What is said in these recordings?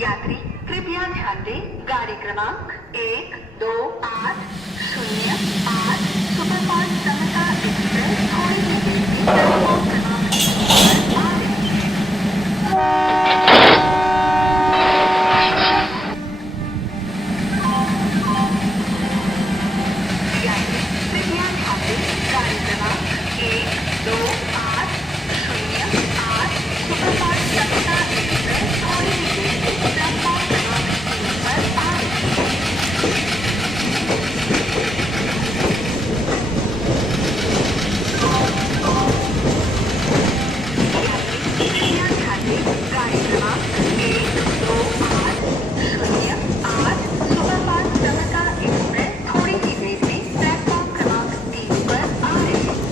यात्री कृपया ध्यान दें, गाड़ी क्रमांक 1280 सुपरफास्ट समता एक्सप्रेस थोड़ी ही देर में प्लेटफॉर्म क्रमांक 3 पर आ रही है। यात्री कृपया ध्यान दें, गाड़ी क्रमांक 1280 सुपरफास्ट समता एक्सप्रेस थोड़ी ही देर में प्लेटफॉर्म क्रमांक 3 पर आ रही है। यात्री कृपया ध्यान दें, गाड़ी क्रमांक 1280 सुपरफास्ट समता एक्सप्रेस थोड़ी ही देर में प्लेटफॉर्म क्रमांक 3 पर आ रही है।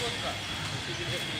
Сколько?